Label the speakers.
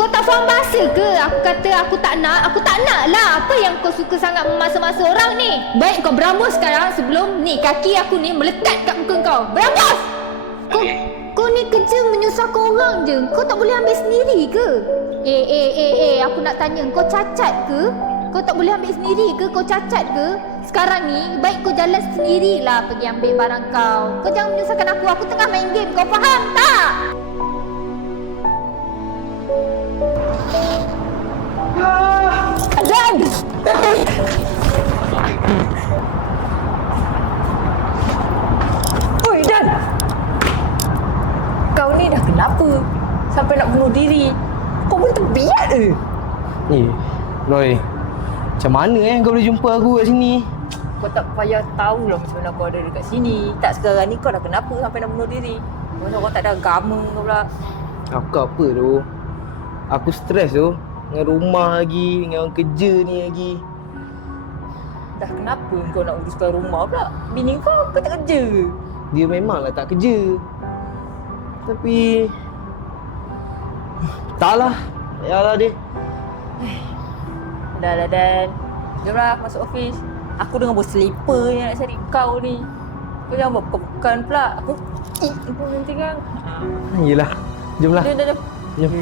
Speaker 1: kau tak faham bahasa ke? Aku kata aku tak nak, aku tak nak lah. Apa yang kau suka sangat memasa-masa orang ni? Baik kau berambus sekarang sebelum ni kaki aku ni melekat kat muka kau. Berambus! Kau, kau ni kerja menyusahkan orang je. Kau tak boleh ambil sendiri ke? Eh, eh, eh, eh, aku nak tanya. Kau cacat ke? Kau tak boleh ambil sendiri ke? Kau cacat ke? Sekarang ni, baik kau jalan sendirilah pergi ambil barang kau. Kau jangan menyusahkan aku. Aku tengah main game. Kau faham tak?
Speaker 2: Oi Dan Kau ni dah kenapa Sampai nak bunuh diri Kau pun terbiat ke
Speaker 3: Eh, Roy. Macam mana eh kau boleh jumpa aku kat sini?
Speaker 2: Kau tak payah tahu lah macam mana kau ada dekat sini Tak sekarang ni kau dah kenapa sampai nak bunuh diri kau tak ada agama kau pula
Speaker 3: Aku apa tu? Aku stres tu. Dengan rumah lagi, dengan orang kerja ni lagi.
Speaker 2: Dah kenapa kau nak uruskan rumah pula Bini kau kau tak kerja
Speaker 3: Dia memanglah tak kerja. Tapi... Tak lah. Yalah dia.
Speaker 2: Dah lah Dan Jom lah masuk office Aku dengan bos sleeper ni nak cari kau ni Kau jangan buat pekan pula Aku Aku nanti kan
Speaker 3: Yelah. Jomlah.
Speaker 2: Jom, jom, jom
Speaker 3: Jom.